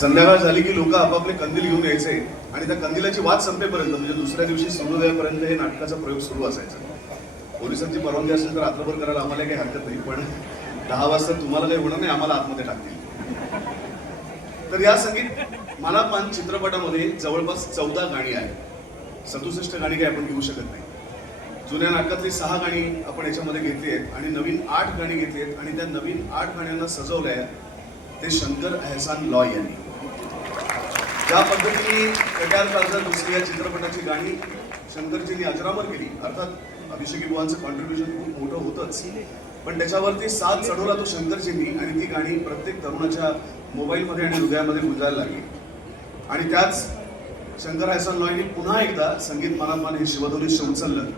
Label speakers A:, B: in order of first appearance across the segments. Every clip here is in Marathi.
A: संध्याकाळ झाली की लोक आपापले कंदील घेऊन यायचे आणि त्या कंदिलाची वाद संपेपर्यंत म्हणजे दुसऱ्या दिवशी सूर्योदयापर्यंत हे नाटकाचा प्रयोग सुरू असायचा. पोलिसांची परवानगी असेल तर रात्रभर करायला आम्हाला काही हरकत नाही पण दहा वाजता तुम्हाला काही होणार नाही आम्हाला आतमध्ये टाकतील. तर या संगीत मानापान चित्रपटामध्ये जवळपास चौदा गाणी आहेत. सदुसष्ट गाणी काही आपण घेऊ शकत नाही. जुन्या नाटकातली सहा गाणी आपण याच्यामध्ये घेतली आहेत आणि नवीन आठ गाणी घेतली आहेत आणि त्या नवीन आठ गाण्यांना सजवलं आहेत. ते शंकर अहसान लॉय यांनी. ज्या पद्धतीने कट्यार काळजात दुसरी या चित्रपटाची गाणी शंकरजींनी अजरामर केली अर्थात अभिषेकी बुवांचं कॉन्ट्रीब्युशन खूप मोठं होतंच. पण त्याच्यावरती साथ चढवला तो शंकरजींनी आणि ती गाणी प्रत्येक तरुणाच्या मोबाईलमध्ये आणि हृदयामध्ये गुंजायला लागली. आणि त्याच शंकर हसन लॉयनी पुन्हा एकदा संगीत मानापान हे शिवधनुष्य उचललं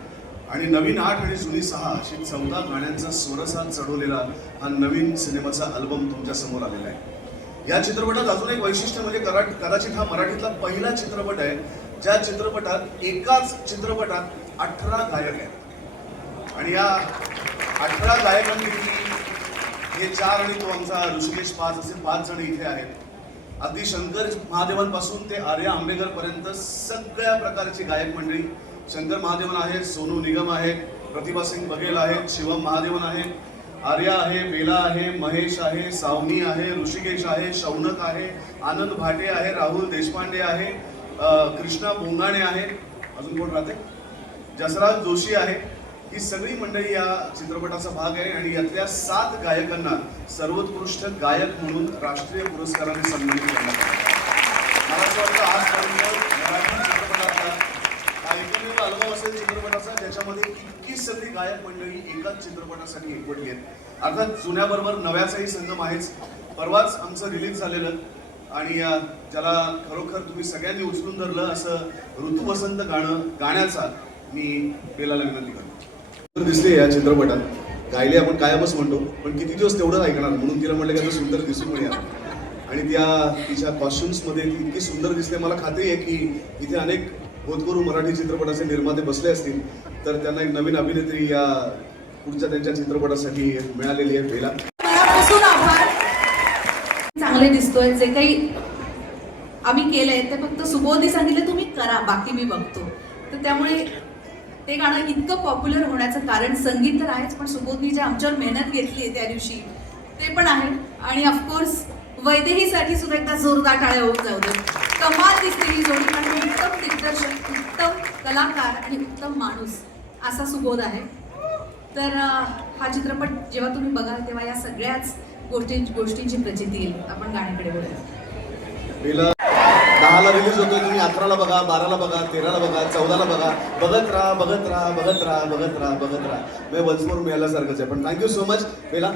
A: आणि नवीन आठ आणि जुनी सहा अशी चौदा गाण्यांचा स्वरसाद चढवलेला हा नवीन सिनेमाचा अल्बम तुमच्यासमोर आलेला आहे. या चित्रपटात अजून एक वैशिष्ट्य म्हणजे करा- कदाचित हा मराठीतला पहिला चित्रपट आहे ज्या चित्रपटात एकाच चित्रपटात अठरा गायक आहेत. आणि या अठरा गायकांपैकी हे चार आणि तो आमचा ऋषिकेश पाच असे पाच जण इथे आहेत. अगदी शंकर महादेवांपासून ते आर्या आंबेकरपर्यंत सगळ्या प्रकारची गायक मंडळी शंकर महादेवन आहे सोनू निगम आहे प्रतिभा सिंग बघेल आहेत शिवम महादेवन आहे आर्या आहे बेला आहे महेश आहे सावनी आहे ऋषिकेश आहे शौनक आहे आनंद भाटे आहे राहुल देशपांडे आहे कृष्णा बोंगाणे आहे. अजून कोण राहते? जसराज जोशी आहे. ही सगळी मंडळी या चित्रपटाचा भाग आहे आणि यातल्या सात गायकांना सर्वोत्कृष्ट गायक म्हणून राष्ट्रीय पुरस्काराने सन्मानित करण्यात आलं. मला असं वाटतं आजपर्यंत मराठी चित्रपटातला हा एकमेव अल्बम असेल चित्रपटाचा ज्याच्यामध्ये इतकी सगळी गायक मंडळी चित्रपटासाठी एकवटली आहेत अर्थात जुन्याबरोबर नव्याचाही संगम आहेच. परवाच आमचं रिलीज झालेलं आणि ज्याला खरोखर तुम्ही सगळ्यांनी उचलून धरलं असं ऋतू वसंत गाणं गाण्याचा मी बेलाला विनंती करतो. दिसले या चित्रपटात. गायले आपण कायमच म्हणतो पण किती दिवस तेवढंच ऐकणार? म्हणून तिला म्हटलं की आता सुंदर दिसून म्हणूया आणि त्या तिच्या कॉस्ट्युम्समध्ये ती इतकी सुंदर दिसते. मला खात्री आहे की इथे अनेक भूतपूर्व मराठी चित्रपटाचे निर्माते बसले असतील तर त्यांना एक नवीन अभिनेत्री या पुढच्या त्यांच्या चित्रपटासाठी मिळालेली आहे पहिला.
B: मनापासून आभार. चांगले दिसतोय जे काही आम्ही केलंय ते फक्त सुबोधनी सांगितलं तुम्ही करा बाकी मी बघतो. तर त्यामुळे ते गाणं इतकं पॉप्युलर होण्याचं कारण संगीत तर आहेच पण सुबोधनी जे आमच्यावर मेहनत घेतली आहे त्या दिवशी ते पण आहे. आणि ऑफकोर्स वैदेहीसाठी सुद्धा एकदा जोरदार टाळ्या होऊन जाऊ दे कमाल दिसते ही जोडी कारण उत्तम दिग्दर्शक उत्तम कलाकार आणि उत्तम माणूस असा सुबोध आहे. तर हा चित्रपट जेव्हा तुम्ही बघाल तेव्हा या सगळ्याच गोष्टी गोष्टींची प्रचिती येईल. आपण गाण्याकडे बोलूया
A: दहाला रिलीज होतोय तुम्ही अकराला बघा बाराला बघा तेराला बघा चौदाला बघा. बघत राहा बघत राहा बघत राहा बघत राहा बघत राहा. म्हणजे वन्स मोर मिळाल्यासारखंच आहे. पण थँक्यू सो मच बेला